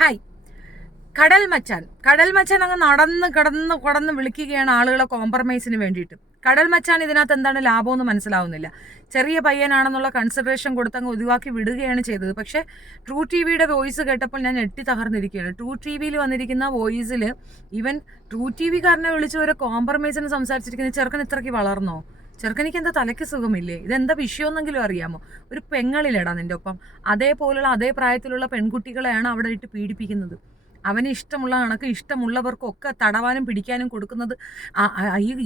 Hi. കടൽ മച്ചാൻ അങ്ങ് കടന്ന് വിളിക്കുകയാണ് ആളുകളെ കോംപ്രമൈസിന് വേണ്ടിയിട്ട്. കടൽ മച്ചാൻ ഇതിനകത്ത് എന്താണ് ലാഭമെന്ന് മനസ്സിലാവുന്നില്ല. ചെറിയ പയ്യനാണെന്നുള്ള കൺസിഡറേഷൻ കൊടുത്തങ്ങ് ഒഴിവാക്കി വിടുകയാണ് ചെയ്തത്. പക്ഷേ ട്രൂ ടി വിയുടെ വോയിസ് കേട്ടപ്പോൾ ഞാൻ ഞെട്ടി തകർന്നിരിക്കുകയാണ്. ട്രൂ ടി വിയിൽ വന്നിരിക്കുന്ന വോയിസിൽ ഈവൻ ട്രൂ ടി വിക്കാരനെ വിളിച്ച് ഒരു കോംപ്രമൈസിന് സംസാരിച്ചിരിക്കുന്ന ചെറുക്കൻ ഇത്രയ്ക്ക് വളർന്നോ? ചെറുക്കനിക്ക് എന്താ തലയ്ക്ക് സുഖമില്ലേ? ഇതെന്താ വിഷയമെന്നെങ്കിലും അറിയാമോ? ഒരു പെങ്ങളിലടാ നിൻ്റെ ഒപ്പം. അതേപോലുള്ള അതേ പ്രായത്തിലുള്ള പെൺകുട്ടികളെയാണ് അവിടെ ഇട്ട് പീഡിപ്പിക്കുന്നത്. അവന് ഇഷ്ടമുള്ള കണക്ക് ഇഷ്ടമുള്ളവർക്കൊക്കെ തടവാനും പിടിക്കാനും കൊടുക്കുന്നത്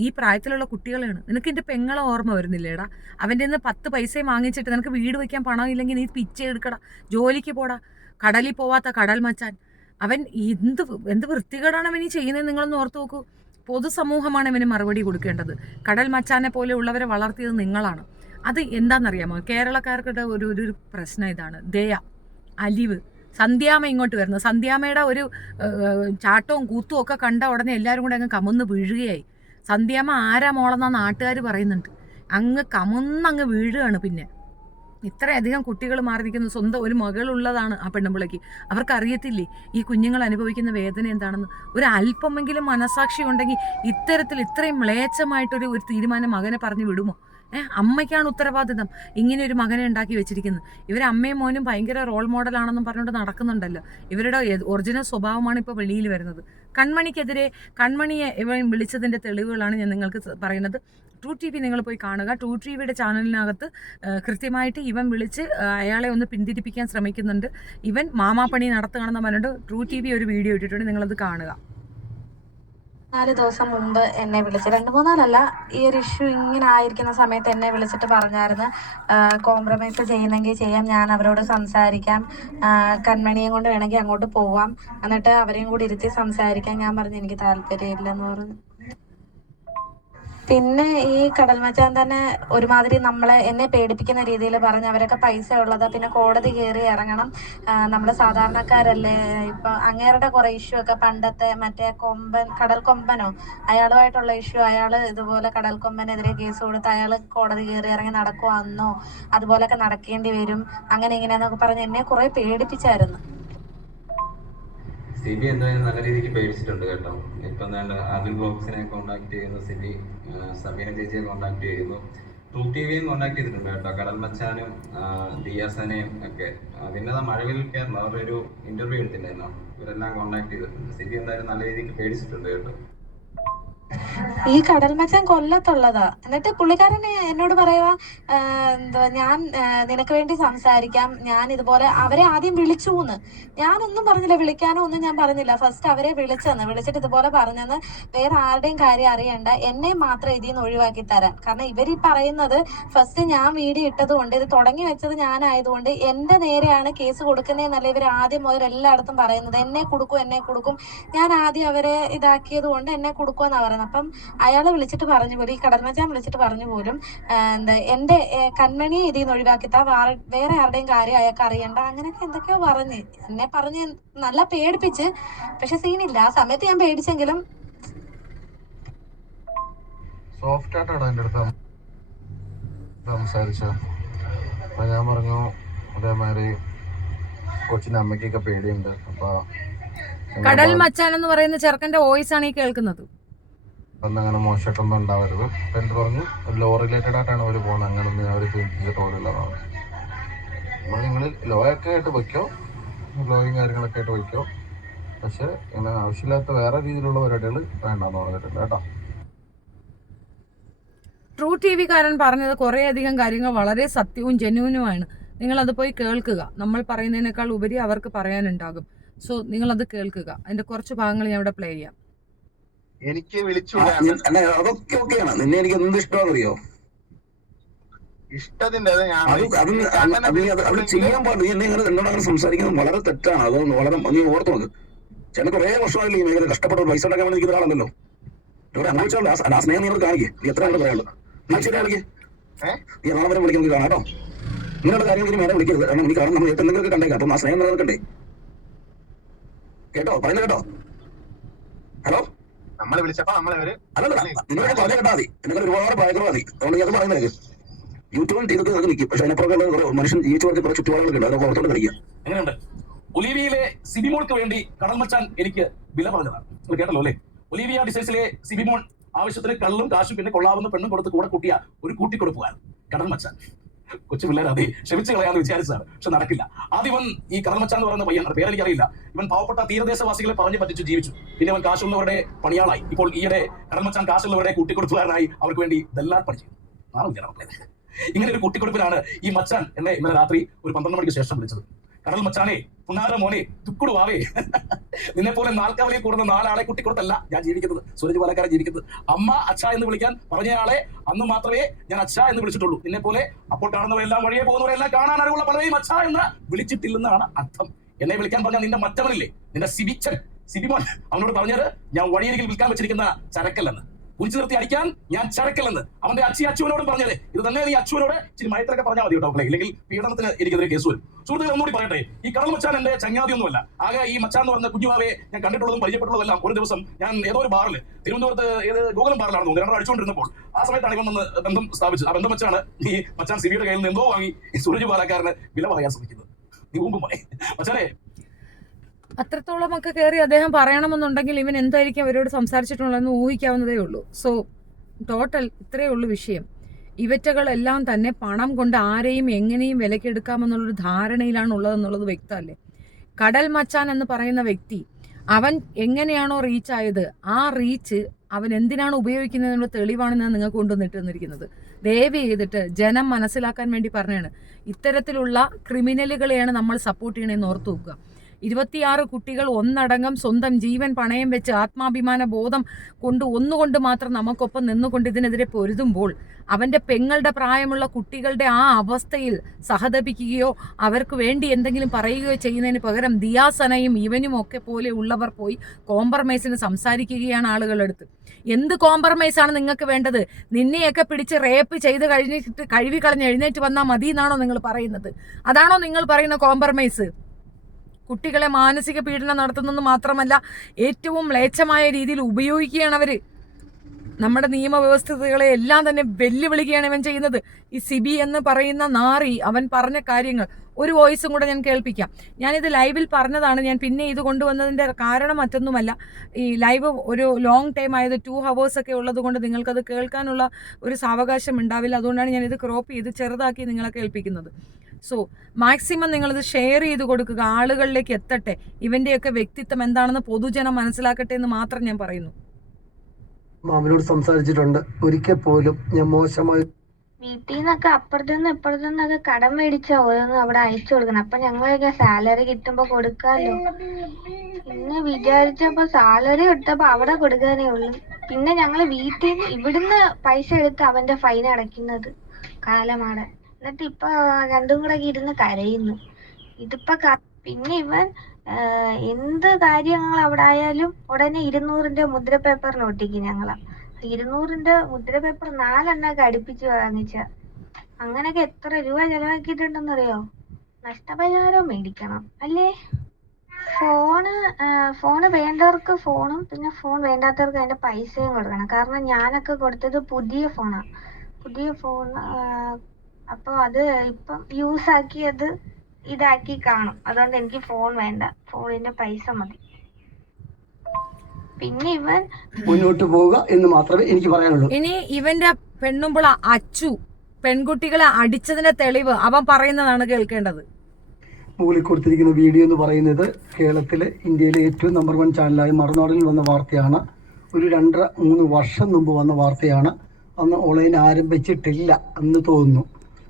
ഈ പ്രായത്തിലുള്ള കുട്ടികളെയാണ്. നിനക്ക് എൻ്റെ പെങ്ങളെ ഓർമ്മ വരുന്നില്ലേടാ? അവൻ്റെ നിന്ന് 10 പൈസയും വാങ്ങിച്ചിട്ട് നിനക്ക് വീട് വയ്ക്കാൻ പണം ഇല്ലെങ്കിൽ നീ പിച്ചെ എടുക്കടാ, ജോലിക്ക് പോടാ. കടലിൽ പോവാത്ത കടൽ മച്ചാൻ അവൻ എന്ത് വൃത്തികേടാണ് അവൻ ഈ ചെയ്യുന്നത്? നിങ്ങളൊന്ന് ഓർത്ത് നോക്കൂ. പൊതുസമൂഹമാണ് ഇവന് മറുപടി കൊടുക്കേണ്ടത്. കടൽ മച്ചാനെ പോലെ ഉള്ളവരെ വളർത്തിയത് നിങ്ങളാണ്. അത് എന്താണെന്നറിയാമോ? കേരളക്കാർക്കിടെ ഒരു പ്രശ്നം ഇതാണ്. ദയ, അലിവ്. സന്ധ്യാമ്മ ഇങ്ങോട്ട് വരുന്നത്, സന്ധ്യാമ്മയുടെ ഒരു ചാട്ടവും കൂത്തും ഒക്കെ കണ്ട ഉടനെ എല്ലാവരും കൂടെ അങ്ങ് കമന്ന് വീഴുകയായി. സന്ധ്യാമ്മ ആരാ മോളെന്നാ നാട്ടുകാർ പറയുന്നുണ്ട്. കമന്നങ്ങ് വീഴുകയാണ്. പിന്നെ ഇത്രയധികം കുട്ടികൾ മാറി നിൽക്കുന്നു. സ്വന്തം ഒരു മകളുള്ളതാണ് ആ പെണ്ണുമ്പിളയ്ക്ക്. അവർക്കറിയത്തില്ലേ ഈ കുഞ്ഞുങ്ങൾ അനുഭവിക്കുന്ന വേദന എന്താണെന്ന്? ഒരു അല്പമെങ്കിലും മനസാക്ഷി ഉണ്ടെങ്കിൽ ഇത്രയും മ്ലേച്ഛമായിട്ടൊരു തീരുമാനം മകനെ പറഞ്ഞു വിടുമോ? അമ്മയ്ക്കാണ് ഉത്തരവാദിത്തം ഇങ്ങനെ ഒരു മകനെ ഉണ്ടാക്കി വെച്ചിരിക്കുന്നത്. ഇവരെ അമ്മയും മോനും ഭയങ്കര റോൾ മോഡലാണെന്നും പറഞ്ഞുകൊണ്ട് നടക്കുന്നുണ്ടല്ലോ. ഇവരുടെ ഒറിജിനൽ സ്വഭാവമാണ് ഇപ്പോൾ വെളിയിൽ വരുന്നത്. കൺമണിയെ ഇവൻ വിളിച്ചതിൻ്റെ തെളിവുകളാണ് ഞാൻ നിങ്ങൾക്ക് പറയുന്നത്. ട്രൂ ടി വി നിങ്ങൾ പോയി കാണുക. ട്രൂ ടി വിയുടെ ചാനലിനകത്ത് കൃത്യമായിട്ട് ഇവൻ വിളിച്ച് അയാളെ ഒന്ന് പിന്തിരിപ്പിക്കാൻ ശ്രമിക്കുന്നുണ്ട്. ഇവൻ മാമാപ്പണി നടത്തുകയാണെന്ന് പറഞ്ഞിട്ട് ട്രൂ ടി വി ഒരു വീഡിയോ ഇട്ടിട്ടുണ്ട്. നിങ്ങളത് കാണുക. 4 ദിവസം മുമ്പ് എന്നെ വിളിച്ച്, 2-3 നാളല്ല, ഈ ഒരു ഇഷ്യൂ ഇങ്ങനെ ആയിരിക്കുന്ന സമയത്ത് എന്നെ വിളിച്ചിട്ട് പറഞ്ഞായിരുന്നു, കോംപ്രമൈസ് ചെയ്യുന്നെങ്കിൽ ചെയ്യാം, ഞാൻ അവരോട് സംസാരിക്കാം, കൺമണിയും കൊണ്ട് വേണമെങ്കിൽ അങ്ങോട്ട് പോവാം, എന്നിട്ട് അവരെയും കൂടി ഇരുത്തി സംസാരിക്കാം. ഞാൻ പറഞ്ഞു എനിക്ക് താല്പര്യമില്ലെന്ന് പറഞ്ഞു. പിന്നെ ഈ കടൽ മച്ചാൻ തന്നെ ഒരുമാതിരി എന്നെ പേടിപ്പിക്കുന്ന രീതിയിൽ പറഞ്ഞ് അവരൊക്കെ പൈസ ഉള്ളതാ, പിന്നെ കോടതി കയറി ഇറങ്ങണം, നമ്മൾ സാധാരണക്കാരല്ലേ. ഇപ്പൊ അങ്ങേരുടെ കുറെ ഇഷ്യൂ ഒക്കെ പണ്ടത്തെ മറ്റേ കടൽ കൊമ്പനോ അയാളുമായിട്ടുള്ള ഇഷ്യൂ, അയാൾ ഇതുപോലെ കടൽ കൊമ്പനെതിരെ കേസ് കൊടുത്ത് അയാൾ കോടതി കയറി ഇറങ്ങി നടക്കുവാന്നോ, അതുപോലൊക്കെ നടക്കേണ്ടി വരും, അങ്ങനെ ഇങ്ങനെയെന്നൊക്കെ പറഞ്ഞ് എന്നെ കുറെ പേടിപ്പിച്ചായിരുന്നു. സിബി എന്തായാലും നല്ല രീതിക്ക് പേടിച്ചിട്ടുണ്ട് കേട്ടോ. ഇപ്പം ആദിൽ ബ്ലോഗ്സിനെ കോൺടാക്ട് ചെയ്യുന്നു, സിബി സബീന ചേച്ചിയെ കോൺടാക്ട് ചെയ്യുന്നു, ട്രൂ ടി വിയും കോൺടാക്ട് ചെയ്തിട്ടുണ്ട് കേട്ടോ. കടൽ മച്ചാനും ദിയാസനെയും ഒക്കെ. പിന്നെ മഴവിൽ കേരള അവരുടെ ഒരു ഇന്റർവ്യൂ എടുത്തിട്ടുണ്ടായിരുന്നു, ഇവരെല്ലാം കോൺടാക്ട് ചെയ്തിട്ടുണ്ട്. സിബി എന്തായാലും നല്ല രീതിക്ക് പേടിച്ചിട്ടുണ്ട് കേട്ടോ. ഈ കടൽ മച്ചാൻ കൊല്ലത്തുള്ളതാ. എന്നിട്ട് പുള്ളിക്കാരൻ എന്നോട് പറയുക, എന്താ, ഞാൻ നിനക്ക് വേണ്ടി സംസാരിക്കാം, ഞാൻ ഇതുപോലെ അവരെ ആദ്യം വിളിച്ചുന്ന്. ഞാനൊന്നും പറഞ്ഞില്ല, വിളിക്കാനോ ഒന്നും ഞാൻ പറഞ്ഞില്ല. ഫസ്റ്റ് അവരെ വിളിച്ചിട്ട് ഇതുപോലെ പറഞ്ഞെന്ന്, വേറെ ആരുടെയും കാര്യം അറിയണ്ട, എന്നെ മാത്രം ഇതിൽ നിന്ന് ഒഴിവാക്കി തരാൻ. കാരണം ഇവർ പറയുന്നത് ഫസ്റ്റ് ഞാൻ വീഡിയോ ഇട്ടത് കൊണ്ട്, ഇത് തുടങ്ങി വെച്ചത് ഞാനായതുകൊണ്ട് എന്റെ നേരെയാണ് കേസ് കൊടുക്കുന്നതെന്നല്ല ഇവർ ആദ്യം മുതൽ എല്ലായിടത്തും പറയുന്നത്. എന്നെ കൊടുക്കും, ഞാൻ ആദ്യം അവരെ ഇതാക്കിയത് കൊണ്ട് എന്നെ കൊടുക്കുമെന്നാണ് പറയുന്നത്. അപ്പം അയാളെ വിളിച്ചിട്ട് പറഞ്ഞു പോലും, ഈ കടൽ മച്ചാൻ വിളിച്ചിട്ട് പറഞ്ഞു പോലും, എന്താ, എന്റെ കൺമണിയെ ഇതിൽ നിന്ന് ഒഴിവാക്കിത്താ, വേറെ ആരുടെയും കാര്യം അയാൾക്ക് അറിയണ്ട, അങ്ങനെയൊക്കെ എന്തൊക്കെയോ എന്നെ പറഞ്ഞ് നല്ല പേടിപ്പിച്ച്. പക്ഷെ സീനില്ല, ആ സമയത്ത് ഞാൻ പേടിച്ചെങ്കിലും സോഫ്റ്റ് ആയിട്ടാണ് എൻ്റെ അടുത്ത് സംസാരിച്ചത്. അപ്പം ഞാൻ പറഞ്ഞു അതേമാതിരി കൊച്ചിൻ്റെ അമ്മയ്ക്കൊക്കെ പേടിയുണ്ട്. അപ്പൊ കടൽ മച്ചാൻ എന്ന് പറയുന്ന ചെറുക്കന്റെ വോയിസ് ആണ് ഈ കേൾക്കുന്നത്. അങ്ങനെ മോശമായിട്ടൊന്നും ഉണ്ടാവരുത്. അപ്പം എന്ത് പറഞ്ഞു, ലോ റിലേറ്റഡ് ആയിട്ടാണ് അവർ പോകുന്നത്, അങ്ങനൊന്നും അവർ ചിന്തിച്ചിട്ട് പോലുള്ളതാണ്. നമ്മൾ നിങ്ങൾ ലോ ഒക്കെ ആയിട്ട് വയ്ക്കോ, ലോയും കാര്യങ്ങളൊക്കെ ആയിട്ട് വയ്ക്കോ, പക്ഷെ ഇങ്ങനെ ആവശ്യമില്ലാത്ത വേറെ രീതിയിലുള്ള പരിപാടികൾ വേണ്ടെന്ന് പറഞ്ഞിട്ടുണ്ട് കേട്ടോ. ട്രൂ ടി വിക്കാരൻ പറഞ്ഞത് കുറേയധികം കാര്യങ്ങൾ വളരെ സത്യവും ജെന്യൂനുമാണ്. നിങ്ങളത് പോയി കേൾക്കുക. നമ്മൾ പറയുന്നതിനേക്കാൾ ഉപരി അവർക്ക് പറയാനുണ്ടാകും. സോ നിങ്ങളത് കേൾക്കുക. അതിന്റെ കുറച്ച് ഭാഗങ്ങൾ ഞാൻ ഇവിടെ പ്ലേ ചെയ്യാം. എനിക്ക് വിളിച്ചു അതൊക്കെ ഓക്കെയാണ്. നിന്നെ എനിക്ക് എന്ത് ഇഷ്ടമാണെന്നറിയോ? ഇഷ്ടത്തിന്റെ അത് ചെയ്യാൻ പാടില്ല. നീ എന്നോട് അങ്ങനെ സംസാരിക്കുന്നത് വളരെ തെറ്റാണ്. അത് വളരെ നീ ഓർത്ത് നോക്ക്. ചില കുറെ വർഷമായില്ല ഈ മേഖല കഷ്ടപ്പെട്ട പൈസ ഉണ്ടാക്കാൻ വേണ്ടി നിൽക്കുന്ന ആളല്ലല്ലോ. ഇവിടെ അനുഭവിച്ചാലോ ആ സ്നേഹം നീ കാണിക്കേ. നീ എത്ര പറയാനുള്ളത് ശരി കാണിക്കേ. നീ നാളെ വരെ വിളിക്കാൻ കാണാം കേട്ടോ. ഇങ്ങനെയുള്ള കാര്യങ്ങൾ മേലെ വിളിക്കരുത്. കാരണം നീ കാരണം നമ്മൾ എന്തെങ്കിലുമൊക്കെ കണ്ടേക്കാം. അപ്പം ആ സ്നേഹം നിലനിൽക്കണ്ടേ? കേട്ടോ, പറയുന്നത് കേട്ടോ. ഹലോ, നമ്മളെ വിളിച്ചപ്പോ അല്ലല്ല, നിങ്ങളെ പറഞ്ഞ കേട്ടാ മതി. എന്നെക്കാൾ ഒരുപാട് ഭയങ്കര മതി. അതുകൊണ്ട് ഞാൻ പറയുന്നത് യൂട്യൂബിൽ ചെയ്തിട്ട് നിൽക്കും. പക്ഷെ അതിനപ്പുറമൊക്കെ മനുഷ്യൻ ജീവിച്ചു പറഞ്ഞ കുറെ ചുറ്റുപാടുകളൊക്കെ ഉണ്ട്. അതൊക്കെ ഓർത്തോണ്ട് കളിക്കുക. എങ്ങനെയുണ്ട്? ഒലീവിയയിലെ സിബിമോൾക്ക് വേണ്ടി കടൽ മച്ചാൻ എനിക്ക് വില പറഞ്ഞതാണ്. നിങ്ങൾ കേട്ടല്ലോ അല്ലേ? ഒലീവിയ ഡിസൈൻസിലെ സിബിമോൾ ആവശ്യത്തിന് കള്ളും കാശും പിന്നെ കൊള്ളാവുന്ന പെണ്ണും കൊടുത്ത് കൂടെ കൂട്ടിയ ഒരു കൂട്ടിക്കൊടുപ്പുകാരൻ കടൽ മച്ചാൻ. കൊച്ചു പിള്ളേർ അതെ ക്ഷമിച്ചു കളയാന്ന് വിചാരിച്ചതാണ്, പക്ഷെ നടക്കില്ല. ആദ്യം ഇവൻ ഈ കടൽ മച്ചാൻ എന്ന് പറയുന്ന പയ്യൻ, പേരെനിക്കറിയില്ല, ഇവൻ പാവപ്പെട്ട തീരദേശവാസികളെ പറഞ്ഞു പറ്റിച്ചു ജീവിച്ചു. പിന്നെ അവൻ കാശുള്ളവരുടെ പണിയാളായി. ഇപ്പോൾ ഈയിടെ കടൽ മച്ചാൻ കാശുള്ളവരുടെ കൂട്ടിക്കൊടുപ്പുകാരനായി അവർക്ക് വേണ്ടി ദല്ലാൽ പണി ചെയ്തു. നാളെ വിചാരം ഇങ്ങനെ ഒരു കൂട്ടിക്കൊടുപ്പിനാണ് ഈ മച്ചാൻ എന്നെ ഇന്നലെ രാത്രി ഒരു 12 മണിക്ക് ശേഷം വിളിച്ചത്. കടൽ മച്ചാനെ, പുന്നാര മോനെ, തുക്കുടുവാവേ, നിന്നെ പോലെ നാൽക്കാവലിയെ കൂടുന്ന 4 ആളെ കുട്ടിക്കൊടുത്തല്ല ഞാൻ ജീവിക്കുന്നത്, സൂരജ് പാലക്കാരൻ ജീവിക്കുന്നത്. അമ്മ അച്ഛ എന്ന് വിളിക്കാൻ പറഞ്ഞയാളെ അന്ന് മാത്രമേ ഞാൻ അച്ഛ എന്ന് വിളിച്ചിട്ടുള്ളൂ. നിന്നെ പോലെ അപ്പോൾ കാണുന്നവരെല്ലാം വഴിയെ പോകുന്നവരെല്ലാം കാണാൻ അറിവുള്ള പലരെയും അച്ഛ എന്ന് വിളിച്ചിട്ടില്ലെന്നാണ് അർത്ഥം. എന്നെ വിളിക്കാൻ പറഞ്ഞ നിന്റെ മറ്റവനില്ലേ, നിന്റെ സിബിമോൻ, അവനോട് പറഞ്ഞത് ഞാൻ വഴിയരികിൽ വിൽക്കാൻ വെച്ചിരിക്കുന്ന ചരക്കല്ലെന്ന്, കുറിച്ചു നിർത്തി അടിക്കാൻ ഞാൻ ചരക്കല്ലെന്ന്. അവന്റെ അച്ഛനോടും പറഞ്ഞത് ഇത് തന്നെ. നീ അച്ഛനോട് ഇച്ചിരി മയത്തിലൊക്കെ പറഞ്ഞാൽ മതി കേട്ടോ, ഇല്ലെങ്കിൽ പീഡനത്തിന് എനിക്കെതിരെ കേസ് വരും. സുഹൃത്തുക്കൾ ഒന്നുകൂടി പറയട്ടെ, ഈ കടൽ മച്ചാൻ എന്റെ ചങ്ങാതിയൊന്നുമല്ല. ആകെ ഈ മച്ചാൻ എന്ന് പറഞ്ഞ കുഞ്ഞുമാവെ ഞാൻ കണ്ടിട്ടുള്ളതും പരിചയപ്പെട്ടുള്ളതെല്ലാം ഒരു ദിവസം ഞാൻ ഏതോ ഒരു ബാറിൽ, തിരുവനന്തപുരത്ത് ഏത് ഗോകുലം ബാറിലാണ് തോന്നുന്നു, 2 അടിച്ചുകൊണ്ടിരുന്നപ്പോൾ ആ സമയത്താണ് ഇവൻ വന്ന് ബന്ധം സ്ഥാപിച്ചത്. ആ ബന്ധം വെച്ചാണ് ഈ മച്ചാൻ സിബിയുടെ കയ്യിൽ നിന്ന് എന്തോ വാങ്ങി ഈ സൂരജ് പാലക്കാരന് വില പറയാൻ ശ്രമിക്കുന്നത്. നീ മുമ്പ് മോനെ മച്ചാനെ. അത്രത്തോളമൊക്കെ കയറി അദ്ദേഹം പറയണമെന്നുണ്ടെങ്കിൽ ഇവൻ എന്തായിരിക്കും അവരോട് സംസാരിച്ചിട്ടുള്ളതെന്ന് ഊഹിക്കാവുന്നതേ ഉള്ളൂ. സോ ടോട്ടൽ ഇത്രയേ ഉള്ളൂ വിഷയം. ഇവറ്റകളെല്ലാം തന്നെ പണം കൊണ്ട് ആരെയും എങ്ങനെയും വിലക്കെടുക്കാമെന്നുള്ളൊരു ധാരണയിലാണ് ഉള്ളതെന്നുള്ളത് വ്യക്തമല്ലേ? കടൽ മച്ചാൻ എന്ന് പറയുന്ന വ്യക്തി അവൻ എങ്ങനെയാണോ റീച്ച് ആയത്, ആ റീച്ച് അവൻ എന്തിനാണ് ഉപയോഗിക്കുന്നതിനുള്ള തെളിവാണ് ഞാൻ നിങ്ങൾക്ക് കൊണ്ടുവന്നിട്ട് തന്നിരിക്കുന്നത്. ദയവ് ചെയ്തിട്ട് ജനം മനസ്സിലാക്കാൻ വേണ്ടി പറഞ്ഞാണ്, ഇത്തരത്തിലുള്ള ക്രിമിനലുകളെയാണ് നമ്മൾ സപ്പോർട്ട് ചെയ്യണമെന്ന് ഓർത്തു വെക്കുക. 26 കുട്ടികൾ ഒന്നടങ്കം സ്വന്തം ജീവൻ പണയം വെച്ച് ആത്മാഭിമാന ബോധം കൊണ്ട് ഒന്നുകൊണ്ട് മാത്രം നമുക്കൊപ്പം നിന്നുകൊണ്ട് ഇതിനെതിരെ പൊരുതുമ്പോൾ അവൻ്റെ പെങ്ങളുടെ പ്രായമുള്ള കുട്ടികളുടെ ആ അവസ്ഥയിൽ സഹതപിക്കുകയോ അവർക്ക് വേണ്ടി എന്തെങ്കിലും പറയുകയോ ചെയ്യുന്നതിന് പകരം ദിയാസനയും ഇവനും ഒക്കെ പോലെ ഉള്ളവർ പോയി കോംപ്രമൈസിന് സംസാരിക്കുകയാണ് ആളുകളെടുത്ത്. എന്ത് കോംപ്രമൈസാണ് നിങ്ങൾക്ക് വേണ്ടത്? നിന്നെയൊക്കെ പിടിച്ച് റേപ്പ് ചെയ്ത് കഴിഞ്ഞിട്ട് കഴുകി കളഞ്ഞ് എഴുന്നേറ്റ് വന്നാൽ മതി എന്നാണോ നിങ്ങൾ പറയുന്നത്? അതാണോ നിങ്ങൾ പറയുന്ന കോംപ്രമൈസ്? കുട്ടികളെ മാനസിക പീഡനം നടത്തുന്നെന്ന് മാത്രമല്ല ഏറ്റവും മ്ലേച്ഛമായ രീതിയിൽ ഉപയോഗിക്കുകയാണ് അവർ. നമ്മുടെ നിയമവ്യവസ്ഥകളെ എല്ലാം തന്നെ വെല്ലുവിളിക്കുകയാണ് ഇവൻ ചെയ്യുന്നത്. ഈ സിബി എന്ന് പറയുന്ന നാറി അവൻ പറഞ്ഞ കാര്യങ്ങൾ ഒരു വോയിസും കൂടെ ഞാൻ കേൾപ്പിക്കാം. ഞാനിത് ലൈവിൽ പറഞ്ഞതാണ്. ഞാൻ പിന്നെ ഇത് കൊണ്ടുവന്നതിൻ്റെ കാരണം മറ്റൊന്നുമല്ല, ഈ ലൈവ് ഒരു ലോങ് ടൈം ആയത് 2 hours ഒക്കെ ഉള്ളത് കൊണ്ട് നിങ്ങൾക്കത് കേൾക്കാനുള്ള ഒരു സാവകാശം ഉണ്ടാവില്ല. അതുകൊണ്ടാണ് ഞാനിത് ക്രോപ്പ് ചെയ്ത് ചെറുതാക്കി നിങ്ങളെ കേൾപ്പിക്കുന്നത്. സോ മാക്സിമം നിങ്ങളിത് ഷെയർ ചെയ്ത് കൊടുക്കുക, ആളുകളിലേക്ക് എത്തട്ടെ. ഇവൻ്റെയൊക്കെ വ്യക്തിത്വം എന്താണെന്ന് പൊതുജനം മനസ്സിലാക്കട്ടെ എന്ന് മാത്രം ഞാൻ പറയുന്നു. മാമനോട് സംസാരിച്ചിട്ടുണ്ട്. ഒരിക്കൽ പോലും ഞാൻ മോശമായി വീട്ടിൽ നിന്നൊക്കെ അപ്പുറത്തുനിന്ന് ഇപ്പുറത്തുനിന്നൊക്കെ കടം മേടിച്ച ഓരോന്നും അവിടെ അയച്ചു കൊടുക്കണം. അപ്പൊ ഞങ്ങളൊക്കെ സാലറി കിട്ടുമ്പോ കൊടുക്കാലോ. പിന്നെ വിചാരിച്ചപ്പോ സാലറി എടുത്തപ്പോ അവിടെ കൊടുക്കാനേ ഉള്ളു. പിന്നെ ഞങ്ങള് വീട്ടിൽ നിന്ന് ഇവിടുന്ന് പൈസ എടുത്ത് അവന്റെ ഫൈൻ അടയ്ക്കുന്നത് കാലമാണ്. എന്നിട്ട് ഇപ്പൊ രണ്ടും കൂടെ ഇരുന്ന് കരയുന്നു. ഇതിപ്പോ പിന്നെ ഇവൻ എന്ത് കാര്യങ്ങൾ അവിടെ ആയാലും ഉടനെ 200-ന്റെ മുദ്ര പേപ്പറിന് ഒട്ടിക്കും. ഞങ്ങളാ 200-ന്റെ മുദ്ര പേപ്പർ 4 എണ്ണൊക്കെ അടുപ്പിച്ച് വാങ്ങിച്ച. അങ്ങനെയൊക്കെ എത്ര രൂപ ചെലവാക്കിയിട്ടുണ്ടെന്നറിയോ? നഷ്ടപരിഹാരം മേടിക്കണം അല്ലേ? ഫോണ് വേണ്ടവർക്ക് ഫോണും പിന്നെ ഫോൺ വേണ്ടാത്തവർക്ക് അതിന്റെ പൈസയും കൊടുക്കണം. കാരണം ഞാനൊക്കെ കൊടുത്തത് പുതിയ ഫോണാ. പുതിയ ഫോൺ അപ്പോൾ അത് ഇപ്പം യൂസ് ആക്കിയത് ഇതാക്കി കാണും. അതുകൊണ്ട് എനിക്ക് ഫോൺ വേണ്ട, ഫോണിന്റെ പൈസ മതി. പിന്നെ ഇവൻ മുന്നോട്ട് പോവുക എന്ന് മാത്രമേ എനിക്ക് പറയാനുള്ളൂ. ഇനി ഇവന്റെ പെണ്ണുമ്പോൾ അച്ചു പെൺകുട്ടികളെ അടിച്ചതിന്റെ തെളിവ് അവൻ പറയുന്നതാണ് കേൾക്കേണ്ടത്. മുകളിൽ കൊടുത്തിരിക്കുന്ന വീഡിയോ എന്ന് പറയുന്നത് കേരളത്തിലെ ഇന്ത്യയിലെ ഏറ്റവും നമ്പർ 1 ചാനലായ മറുനാടിൽ വന്ന വാർത്തയാണ്. ഒരു 2-3 വർഷം മുമ്പ് വന്ന വാർത്തയാണ്. അന്ന് ഓൺലൈൻ ആരംഭിച്ചിട്ടില്ല എന്ന് തോന്നുന്നു.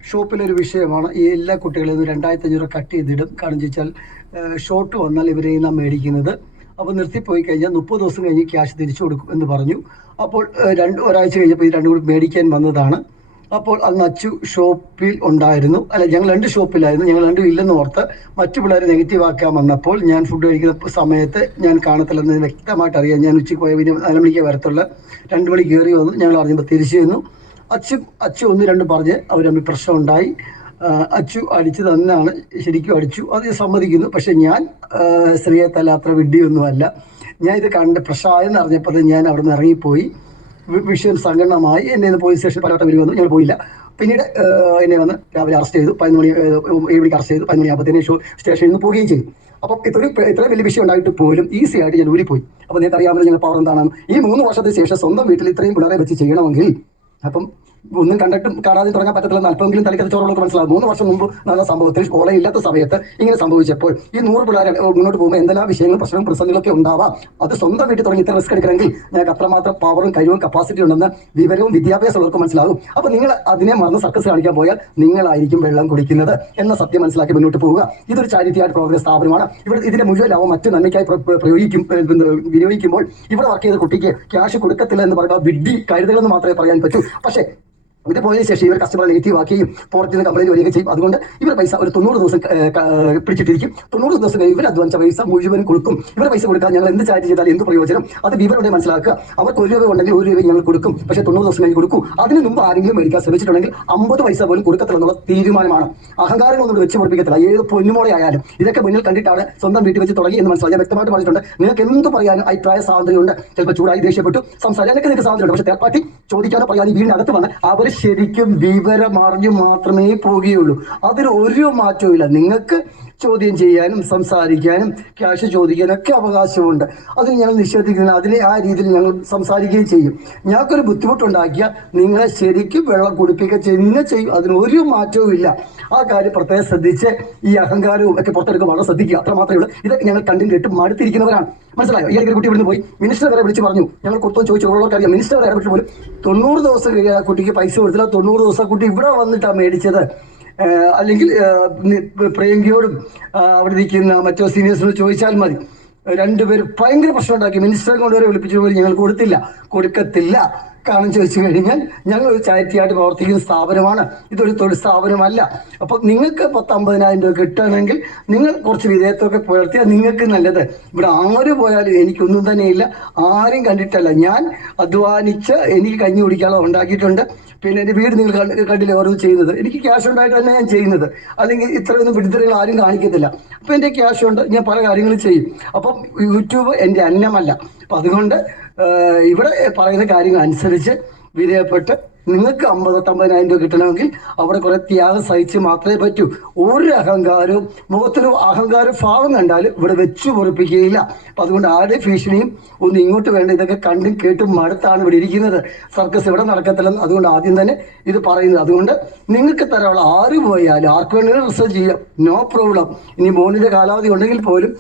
ഷോപ്പിലൊരു വിഷയമാണ്. ഈ എല്ലാ കുട്ടികളെയും 2500 കട്ട് ചെയ്തിടും. കാരണം വെച്ചാൽ ഷോർട്ട് വന്നാൽ ഇവരെ നിന്നാണ് മേടിക്കുന്നത്. അപ്പോൾ നിർത്തിപ്പോയി കഴിഞ്ഞാൽ 30 ദിവസം കഴിഞ്ഞ് ക്യാഷ് തിരിച്ചു കൊടുക്കും എന്ന് പറഞ്ഞു. അപ്പോൾ ഒരാഴ്ച കഴിഞ്ഞപ്പോൾ ഇത് രണ്ടും കൂടി മേടിക്കാൻ വന്നതാണ്. അപ്പോൾ അന്ന് അച്ചു ഷോപ്പിൽ ഉണ്ടായിരുന്നു. അല്ല, ഞങ്ങൾ 2 ഷോപ്പിലായിരുന്നു. ഞങ്ങൾ 2 ഇല്ലെന്ന് ഓർത്ത് മറ്റു പിള്ളേരെ നെഗറ്റീവ് ആക്കാൻ വന്നപ്പോൾ ഞാൻ ഫുഡ് കഴിക്കുന്ന സമയത്ത് ഞാൻ കാണത്തില്ലെന്ന് വ്യക്തമായിട്ട് അറിയാം. ഞാൻ ഉച്ചയ്ക്ക് പോയ പിന്നെ 4 മണിക്ക് വരത്തുള്ള 2 മണി കയറി വന്നു. ഞങ്ങൾ അറിഞ്ഞപ്പോൾ തിരിച്ചു വന്നു. അച്ചു 1-2 പറഞ്ഞ് അവർ തമ്മിൽ പ്രശ്നം ഉണ്ടായി. അച്ചു അടിച്ചു തന്നെയാണ്, ശരിക്കും അടിച്ചു, അത് സമ്മതിക്കുന്നു. പക്ഷെ ഞാൻ സ്ത്രീയെ തല്ലാത്ര വിഡ്ഢിയൊന്നുമല്ല. ഞാൻ ഇത് കണ്ട് പ്രശ്നമായെന്ന് അറിഞ്ഞപ്പോൾ ഞാൻ അവിടെ നിന്ന് ഇറങ്ങിപ്പോയി. വിഷയം സങ്കടമായി. എന്നെ പോലീസ് സ്റ്റേഷൻ പലവട്ടം വന്നു. ഞങ്ങൾ പോയില്ല. പിന്നീട് എന്നെ വന്ന് രാവിലെ അറസ്റ്റ് ചെയ്തു. 7 മണിക്ക് അറസ്റ്റ് ചെയ്തു. 11 മണിയാകുമ്പോഴത്തേനും സ്റ്റേഷനിൽ നിന്ന് പോവുകയും ചെയ്തു. അപ്പം ഇത്രയും വലിയ വിഷയം ഉണ്ടായിട്ട് പോലും ഈസി ആയിട്ട് ഞാൻ ഊരിപ്പോയി. അപ്പോൾ നിങ്ങൾക്ക് അറിയാമല്ലോ ഞങ്ങൾ പവർ എന്താണെന്ന്. ഈ 3 വർഷത്തിന് ശേഷം സ്വന്തം വീട്ടിൽ ഇത്രയും പിള്ളേരെ വെച്ച് ചെയ്യണമെങ്കിൽ അപ്പം ഒന്നും കണ്ടിട്ടും കാണാതെ തുടങ്ങാൻ പറ്റത്തില്ല. അല്പമെങ്കിലും തലക്കത്ത് ചോറുള്ളവർക്ക് മനസ്സിലാവും. 3 വർഷം മുമ്പ് നടന്ന സംഭവത്തിൽ ഓളയില്ലാത്ത സമയത്ത് ഇങ്ങനെ സംഭവിച്ചപ്പോൾ ഈ 100 പിള്ളേരെ മുന്നോട്ട് പോകുമ്പോൾ എന്തെല്ലാം വിഷയങ്ങളും പ്രശ്നവും പ്രതിസന്ധികളൊക്കെ ഉണ്ടാവാം. അത് സ്വന്തം വീട്ടിൽ തുടങ്ങി ഇത്ര റിസ്ക് എടുക്കണമെങ്കിൽ ഞങ്ങൾക്ക് അത്രമാത്രം പവറും കഴിവും കപ്പാസിറ്റി ഉണ്ടെന്ന് വിവരവും വിദ്യാഭ്യാസമുള്ളവർക്ക് മനസ്സിലാകും. അപ്പോൾ നിങ്ങൾ അതിനെ മറന്ന് സർക്കസ് കാണിക്കാൻ പോയാൽ നിങ്ങളായിരിക്കും വെള്ളം കുടിക്കുന്നത് എന്ന സത്യം മനസ്സിലാക്കി മുന്നോട്ട് പോവുക. ഇതൊരു ചാരിറ്റി ആയിട്ട് പ്രവർത്തിക്കുന്ന സ്ഥാപനമാണ്. ഇവിടെ ഇതിന്റെ മുഴുവൻ ലാഭം മറ്റു നന്മയ്ക്കായി വിനിയോഗിക്കുമ്പോൾ ഇവിടെ വർക്ക് ചെയ്ത കുട്ടിക്ക് ക്യാഷ് കൊടുക്കത്തില്ല എന്ന് പറയുമ്പോൾ വിഡ്ഢി കരുതലെന്ന് മാത്രമേ പറയാൻ പറ്റൂ. പക്ഷേ ഇത് പോയതിനു ശേഷം ഇവർ കസ്റ്റമറെ നെഗറ്റീവ് ആക്കുകയും പുറത്ത് നിന്ന് കംപ്ലൈൻറ്റ് വരികയും ചെയ്യും. അതുകൊണ്ട് ഇവർ പൈസ ഒരു 90 ദിവസം പിടിച്ചിട്ടിരിക്കും. 90 ദിവസം കഴിഞ്ഞ് ഇവർ അധ്വാനിച്ച പൈസ മുഴുവൻ കൊടുക്കും. ഇവർ പൈസ കൊടുക്കാൻ ഞങ്ങൾ എന്ത് ചാറ്റ് ചെയ്താൽ എന്ത് പ്രയോജനം? അത് വിവരത്തെ മനസ്സിലാക്കുക. അവർക്ക് 1 രൂപ ഉണ്ടെങ്കിൽ 1 രൂപ ഞങ്ങൾ കൊടുക്കും. പക്ഷേ 90 ദിവസം കഴിഞ്ഞ് കൊടുക്കും. അതിന് മുമ്പ് ആരെങ്കിലും മേടിക്കാൻ ശ്രമിച്ചിട്ടുണ്ടെങ്കിൽ 50 പൈസ പോലും കൊടുക്കത്തില്ലെന്നുള്ള തീരുമാനമാണ്. അഹങ്കാരങ്ങളൊന്നും വെച്ച് പൊടിപ്പിക്കത്തില്ല. ഏത് പൊന്നുമോളെ ആയാലും ഇതൊക്കെ മുന്നിൽ കണ്ടിട്ടാണ് സ്വന്തം വീട്ടിൽ വെച്ച് തുടങ്ങി എന്ന് മനസ്സിലായി. ഞാൻ വ്യക്തമായിട്ട് പറഞ്ഞിട്ടുണ്ട്. നിങ്ങൾക്ക് എന്ത് പറയാനും അഭിപ്രായ സ്വാതന്ത്ര്യമുണ്ട്. ചിലപ്പോൾ ചൂടായി ദേഷ്യപ്പെട്ടു സംസാരിക്കാൻ നിങ്ങൾക്ക് സ്വാതന്ത്ര്യമുണ്ട്. പക്ഷേ തേർഡ് പാർട്ടി ചോദിക്കാനോ പറയാനോ വീടിനകത്ത് വന്ന് അവർ ശരിക്കും വിവരമറിഞ്ഞു മാത്രമേ പോവുകയുള്ളൂ. അതിന് ഒരു മാറ്റവും ഇല്ല. നിങ്ങൾക്ക് ചോദ്യം ചെയ്യാനും സംസാരിക്കാനും ക്യാഷ് ചോദിക്കാനും ഒക്കെ അവകാശമുണ്ട്. അതിന് ഞങ്ങൾ നിഷേധിക്കുന്നില്ല. അതിനെ ആ രീതിയിൽ ഞങ്ങൾ സംസാരിക്കുകയും ചെയ്യും. ഞങ്ങൾക്കൊരു ബുദ്ധിമുട്ടുണ്ടാക്കിയാൽ നിങ്ങളെ ശരിക്കും വെള്ളം കുടിപ്പിക്കുക തന്നെ ചെയ്യും. അതിനൊരു മാറ്റവും ഇല്ല. ആ കാര്യം പ്രത്യേകം ശ്രദ്ധിച്ച് ഈ അഹങ്കാരവും ഒക്കെ പുറത്തെടുക്കുക വളരെ ശ്രദ്ധിക്കുക. അത്ര മാത്രമേ ഉള്ളൂ. ഇതൊക്കെ ഞങ്ങൾ കണ്ടും കേട്ടും മടുത്തിരിക്കുന്നവരാണ്. മനസ്സിലായോ? ഈ ഇടയ്ക്ക് കുട്ടി ഇവിടുന്ന് പോയി മിനിസ്റ്റർ വരെ വിളിച്ച് പറഞ്ഞു. ഞങ്ങൾ കൊടുത്തോ ചോദിച്ചു അറിയാം. മിനിസ്റ്റർ വരെ ഇടപെട്ട് പോലും 90 ദിവസം കഴിയാൻ കുട്ടിക്ക് പൈസ കൊടുത്തില്ല. 90 ദിവസം കുട്ടി ഇവിടെ വന്നിട്ടാണ് മേടിച്ചത്. അല്ലെങ്കിൽ പ്രിയങ്കയോടും അവിടെ നിൽക്കുന്ന മറ്റോ സീനിയേഴ്സിനോട് ചോദിച്ചാൽ മതി. രണ്ടുപേരും ഭയങ്കര പ്രശ്നം ഉണ്ടാക്കി. മിനിസ്റ്ററെ കൊണ്ടുവരെ വിളിപ്പിച്ചു പോലും ഞങ്ങൾ കൊടുക്കത്തില്ല. കാരണം ചോദിച്ചു കഴിഞ്ഞാൽ ഞങ്ങൾ ഒരു ചാരിറ്റിയായിട്ട് പ്രവർത്തിക്കുന്ന സ്ഥാപനമാണ്. ഇതൊരു തൊഴിൽ സ്ഥാപനമല്ല. അപ്പോൾ നിങ്ങൾക്ക് 10-50,000 രൂപ കിട്ടുകയാണെങ്കിൽ നിങ്ങൾ കുറച്ച് വിധേയത്വമൊക്കെ പുലർത്തിയാൽ നിങ്ങൾക്ക് നല്ലത്. ഇവിടെ ആര് പോയാലും എനിക്കൊന്നും തന്നെയില്ല. ആരും കണ്ടിട്ടല്ല. ഞാൻ അധ്വാനിച്ച് എനിക്ക് കഞ്ഞി കുടിക്കാനുള്ള ഉണ്ടാക്കിയിട്ടുണ്ട്. പിന്നെ എൻ്റെ വീട് നിങ്ങൾ കണ്ടില്ലേ ഓരോന്ന് ചെയ്യുന്നത്. എനിക്ക് ക്യാഷ് ഉണ്ടായിട്ട് തന്നെ ഞാൻ ചെയ്യുന്നത്. അല്ലെങ്കിൽ ഇത്രയൊന്നും വിടുതലുകൾ ആരും കാണിക്കത്തില്ല. അപ്പോൾ എൻ്റെ ക്യാഷ് ഉണ്ട്. ഞാൻ പല കാര്യങ്ങളും ചെയ്യും. അപ്പം യൂട്യൂബ് എൻ്റെ അന്നമല്ല. അപ്പം അതുകൊണ്ട് ഇവിടെ പറയുന്ന കാര്യങ്ങൾ അനുസരിച്ച് വിധേയപ്പെട്ട് നിങ്ങൾക്ക് 50-50,000 രൂപ കിട്ടണമെങ്കിൽ അവിടെ കുറെ ത്യാഗം സഹിച്ച് മാത്രമേ പറ്റൂ. ഒരു അഹങ്കാരവും മുഖത്തൊരു അഹങ്കാര ഭാവം കണ്ടാൽ ഇവിടെ വെച്ചു പൊറിപ്പിക്കുകയില്ല. അപ്പം അതുകൊണ്ട് ആരുടെ ഭീഷണിയും ഒന്നും ഇങ്ങോട്ട് വേണ്ട. ഇതൊക്കെ കണ്ടും കേട്ടും മടുത്താണ് ഇവിടെ ഇരിക്കുന്നത്. സർക്കസ് ഇവിടെ നടക്കത്തില്ലെന്ന് അതുകൊണ്ട് ആദ്യം തന്നെ ഇത് പറയുന്നത്. അതുകൊണ്ട് നിങ്ങൾക്ക് തരാനുള്ള ആര് പോയാലും ആർക്ക് വേണമെങ്കിലും റിസർച്ച് ചെയ്യാം. No problem. ഇനി ബോണ്ടിന്റെ കാലാവധി ഉണ്ടെങ്കിൽ പോലും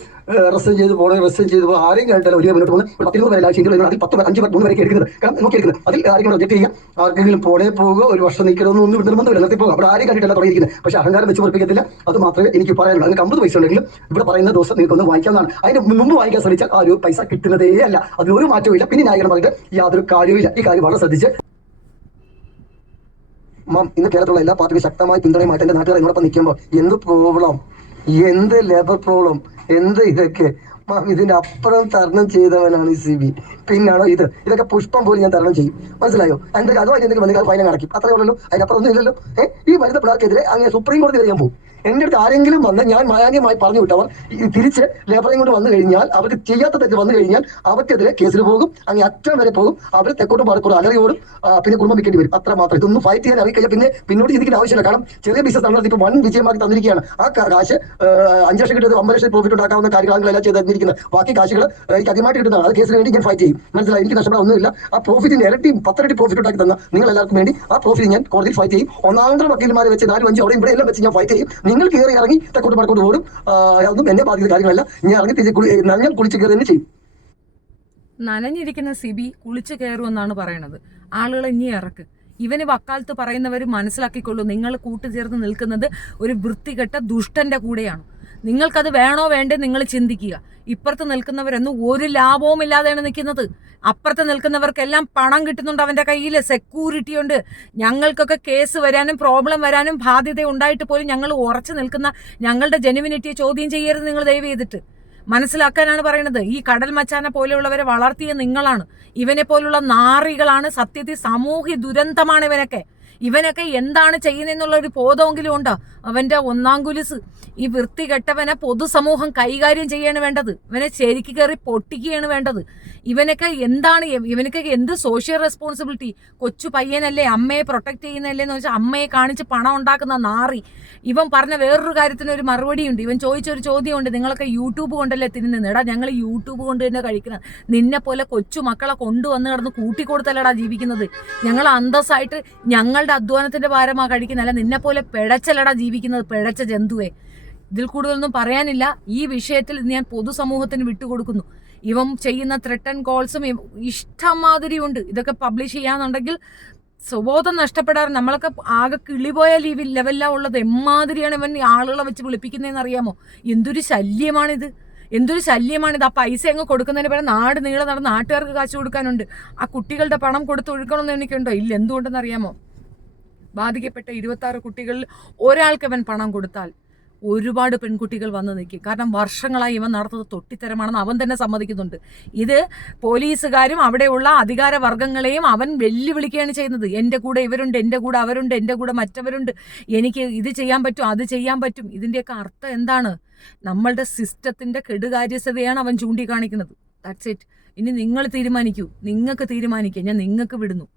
റെസ്റ്റൻ ചെയ്ത് പോകണമെങ്കിൽ റെസ്റ്റൻ ചെയ്ത് പോകുക. ആരെയും കേട്ടാലും ഒരു മുന്നോട്ട് പോകുന്നത് 10-20 വരെ ലക്ഷം അതിൽ 10-5-3 വരെയൊക്കെ എടുക്കുന്നത്. കാരണം നോക്കിയിരിക്കുന്നത് അതിൽ ആരെങ്കിലും റിജക്ട് ചെയ്യാം. ആർക്കെങ്കിലും പോണേ പോവുക. 1 വർഷം നിൽക്കണമെന്നൊന്നും നിർബന്ധമില്ല. നിർത്തി പോകുക. അവിടെ ആരെയും കണ്ടിട്ടല്ല തുടങ്ങിയിരിക്കുന്നത്. പക്ഷേ അഹങ്കാരം വെച്ച് പൊറിപ്പിക്കത്തില്ല. അത് മാത്രമേ എനിക്ക് പറയാനുള്ളൂ. അതിന് 50 പൈസ ഉണ്ടെങ്കിലും ഇവിടെ പറയുന്ന ദിവസം നിങ്ങൾക്കൊന്ന് വായിക്കാവുന്നതാണ്. അതിന് മുമ്പ് വായിക്കാൻ ശ്രമിച്ചാൽ ആ ഒരു പൈസ കിട്ടുന്നതേ അല്ല. അതിനൊരു മാറ്റവും ഇല്ല. പിന്നെ ന്യായീകരണം പറഞ്ഞിട്ട് യാതൊരു കാര്യവുമില്ല. ഈ കാര്യം വളരെ ശ്രദ്ധിച്ച് ഇന്ന് കേരളത്തിലുള്ള എല്ലാ പാർട്ടിക്കും ശക്തമായ പിന്തുണയുമായിട്ട് എൻ്റെ നാട്ടുകാർ എന്നോടൊപ്പം നിൽക്കുമ്പോൾ എന്ത് പ്രോബ്ലം, എന്ത് ലേബർ പ്രോബ്ലം, എന്ത് ഇതൊക്കെ ഇതിന്റെ അപ്പുറം തരണം ചെയ്തവനാണ് ഈ CB. പിന്നാണോ ഇതൊക്കെ പുഷ്പം പോലും ഞാൻ തരണം ചെയ്യും. മനസ്സിലായോ? അതിന്റെ അതുമായി എന്തെങ്കിലും വന്നാൽ ഫൈനം അടയ്ക്കും. അത്രേ ഉള്ളൂ. അതിനപ്പുറം ഒന്നും ഇല്ലല്ലോ. ഈ വരുന്ന പിള്ളേർക്കെതിരെ അങ്ങനെ സുപ്രീം കോടതി വരെ ഞാൻ പോകും. എൻ്റെ അടുത്ത് ആരെങ്കിലും വന്ന് ഞാൻ മാന്യമായി പറഞ്ഞു വിട്ടവർ തിരിച്ച് ലേബറേയും കൊണ്ട് വന്നു കഴിഞ്ഞാൽ അവർക്ക് ചെയ്യാത്ത തെറ്റ് വന്നു കഴിഞ്ഞാൽ അവർക്കെതിരെ കേസിൽ പോകും. അങ്ങനെ അറ്റം വരെ പോകും. അവർ തെക്കോട്ടും പാടക്കോടും അലറിയോടും പിന്നെ കുടുംബം വിൽക്കേണ്ടി വരും. അത്ര മാത്രം. ഇതൊന്നും ഫൈറ്റ് ചെയ്യാൻ അറിയിക്കഴിഞ്ഞാൽ പിന്നെ പിന്നോട്ട് ചിന്തിക്കേണ്ട ആവശ്യമില്ല. കാരണം ചെറിയ ബിസിനസ് നടത്തി ഇപ്പോൾ 1 വിജയമാക്കി തന്നിരിക്കുകയാണ്. ആ കാശ് 5 ലക്ഷം കിട്ടിയത് 50 ലക്ഷം പ്രോഫിറ്റ് ഉണ്ടാക്കാവുന്ന കാര്യങ്ങളെല്ലാം ചെയ്ത് തന്നിരിക്കുന്നത്. ബാക്കി കാശുകൾ എനിക്ക് അധികമായിട്ട് കിട്ടുന്നതാണ്. അത് കേസിന് വേണ്ടി ഞാൻ ഫൈറ്റ് ചെയ്യും. മനസ്സിലായി? എനിക്ക് നഷ്ടപ്പെടാനൊന്നുമില്ല. ആ പ്രോഫിറ്റിന്റെ ഇരട്ടി 10 ഇരട്ടി പ്രോഫിറ്റ് ഉണ്ടാക്കി തന്ന നിങ്ങൾ എല്ലാവർക്കും വേണ്ടി ആ പ്രോഫിറ്റ് ഞാൻ കോടതിയിൽ ഫൈറ്റ് ചെയ്യും. ഒന്നാന്തര വക്കീൽമാരെ വെച്ച് 4-5 അവിടെ ഇവിടെ എല്ലാം വെച്ച് ഞാൻ ഫൈറ്റ് ചെയ്യും. നിങ്ങൾ കയറി ഇറങ്ങി തെക്കോട്ട് പടക്കോട്ട് ഓടും. അതൊന്നും എന്നെ ബാധിക്കുന്ന കാര്യങ്ങളല്ല. ഞാൻ ഇറങ്ങി ഞാൻ കുളിച്ച് കയറി തന്നെ ചെയ്യും. നനഞ്ഞിരിക്കുന്ന CB കുളിച്ച് കയറുമെന്നാണ് പറയണത്. ആളുകളെ ഇനി ഇറക്ക്. ഇവന് വക്കാലത്ത് പറയുന്നവർ മനസ്സിലാക്കിക്കൊള്ളൂ. നിങ്ങൾ കൂട്ടുചേർന്ന് നിൽക്കുന്നത് ഒരു വൃത്തികെട്ട ദുഷ്ടന്റെ കൂടെയാണ്. നിങ്ങൾക്കത് വേണോ വേണ്ടേ നിങ്ങൾ ചിന്തിക്കുക. ഇപ്പുറത്ത് നിൽക്കുന്നവരൊന്നും ഒരു ലാഭവും ഇല്ലാതെയാണ് നിൽക്കുന്നത്. അപ്പുറത്ത് നിൽക്കുന്നവർക്കെല്ലാം പണം കിട്ടുന്നുണ്ട്. അവൻ്റെ കയ്യിൽ സെക്യൂരിറ്റി ഉണ്ട്. ഞങ്ങൾക്കൊക്കെ കേസ് വരാനും പ്രോബ്ലം വരാനും ബാധ്യത ഉണ്ടായിട്ട് പോലും ഞങ്ങൾ ഉറച്ചു നിൽക്കുന്ന ഞങ്ങളുടെ ജെനുവിനിറ്റിയെ ചോദ്യം ചെയ്യരുത് നിങ്ങൾ ദയവ് ചെയ്തിട്ട്. മനസ്സിലാക്കാനാണ് പറയുന്നത്. ഈ കടൽ മച്ചാനെ പോലെയുള്ളവരെ വളർത്തിയ നിങ്ങളാണ്. ഇവനെ പോലുള്ള നാറികളാണ്. സത്യത്തിൽ സാമൂഹ്യ ദുരന്തമാണ് ഇവനൊക്കെ. ഇവനൊക്കെ എന്താണ് ചെയ്യുന്നതെന്നുള്ള ഒരു ബോധമെങ്കിലും ഉണ്ടോ? അവൻ്റെ ഒന്നാം കുലിസ് ഈ വൃത്തികെട്ടവനെ പൊതുസമൂഹം കൈകാര്യം ചെയ്യാണ് വേണ്ടത്. ഇവനെ ശരിക്ക് കയറി പൊട്ടിക്കുകയാണ് വേണ്ടത്. ഇവനൊക്കെ എന്താണ്, ഇവനൊക്കെ എന്ത് സോഷ്യൽ റെസ്പോൺസിബിലിറ്റി? കൊച്ചു പയ്യനല്ലേ, അമ്മയെ പ്രൊട്ടക്ട് ചെയ്യുന്നല്ലേ എന്ന് വെച്ചാൽ അമ്മയെ കാണിച്ച് പണം ഉണ്ടാക്കുന്ന നാറി. ഇവൻ പറഞ്ഞ വേറൊരു കാര്യത്തിന് ഒരു മറുപടിയുണ്ട്. ഇവൻ ചോദിച്ചൊരു ചോദ്യമുണ്ട്, നിങ്ങളൊക്കെ യൂട്യൂബ് കൊണ്ടല്ലേ തിന്നുന്നത്? എടാ, ഞങ്ങൾ യൂട്യൂബ് കൊണ്ട് തന്നെ കഴിക്കുന്നത്. നിന്നെ പോലെ കൊച്ചു മക്കളെ കൊണ്ടുവന്ന് കിടന്ന് കൂട്ടിക്കൊടുത്തല്ലടാ ജീവിക്കുന്നത്. ഞങ്ങൾ അന്തസ്സായിട്ട് ഞങ്ങളുടെ അധ്വാനത്തിന്റെ ഭാരമാണ് കഴിക്കുന്നതല്ല. നിന്നെ പോലെ പിഴച്ചല്ലടാ ജീവിക്കുന്നത്, പിഴച്ച ജന്തുവേ. ഇതിൽ കൂടുതലൊന്നും പറയാനില്ല. ഈ വിഷയത്തിൽ ഞാൻ പൊതുസമൂഹത്തിന് വിട്ടുകൊടുക്കുന്നു. ഇവൻ ചെയ്യുന്ന ത്രെട്ടൺ കോൾസും ഇഷ്ടംമാതിരിയുണ്ട്. ഇതൊക്കെ പബ്ലിഷ് ചെയ്യാന്നുണ്ടെങ്കിൽ സ്വബോധം നഷ്ടപ്പെടാറ്. നമ്മളൊക്കെ ആകെ കിളിപോയ ലെവലിലാണ് ഉള്ളത്. എമ്മാതിരിയാണ് ഇവൻ ആളുകളെ വെച്ച് വിളിപ്പിക്കുന്നതെന്ന് അറിയാമോ? എന്തൊരു ശല്യമാണിത്, എന്തൊരു ശല്യമാണിത്. ആ പൈസ അങ്ങ് കൊടുക്കുന്നതിന് പകരം നാട് നീളെ നടന്ന് നാട്ടുകാർക്ക് കാശ് കൊടുക്കാനുണ്ട്. ആ കുട്ടികളുടെ പണം കൊടുത്ത് ഒഴുക്കണമെന്ന് എനിക്കുണ്ടോ? ഇല്ല. എന്തുകൊണ്ടെന്ന് അറിയാമോ? ബാധിക്കപ്പെട്ട 26 കുട്ടികളിൽ ഒരാൾക്ക് ഇവൻ പണം കൊടുത്താൽ ഒരുപാട് പെൺകുട്ടികൾ വന്ന് നിൽക്കും. കാരണം വർഷങ്ങളായി ഇവൻ നടത്തുന്നത് തൊട്ടിത്തരമാണെന്ന് അവൻ തന്നെ സമ്മതിക്കുന്നുണ്ട്. ഇത് പോലീസുകാരും അവിടെയുള്ള അധികാരവർഗ്ഗങ്ങളെയും അവൻ വെല്ലുവിളിക്കുകയാണ് ചെയ്യുന്നത്. എൻ്റെ കൂടെ ഇവരുണ്ട്, എൻ്റെ കൂടെ അവരുണ്ട്, എൻ്റെ കൂടെ മറ്റവരുണ്ട്, എനിക്ക് ഇത് ചെയ്യാൻ പറ്റും, അത് ചെയ്യാൻ പറ്റും. ഇതിൻ്റെയൊക്കെ അർത്ഥം എന്താണ്? നമ്മളുടെ സിസ്റ്റത്തിൻ്റെ കെടുകാര്യസ്ഥതയാണ് അവൻ ചൂണ്ടിക്കാണിക്കുന്നത്. That's it. ഇനി നിങ്ങൾ തീരുമാനിക്കൂ, നിങ്ങൾക്ക് തീരുമാനിക്കുക. ഞാൻ നിങ്ങൾക്ക് വിടുന്നു.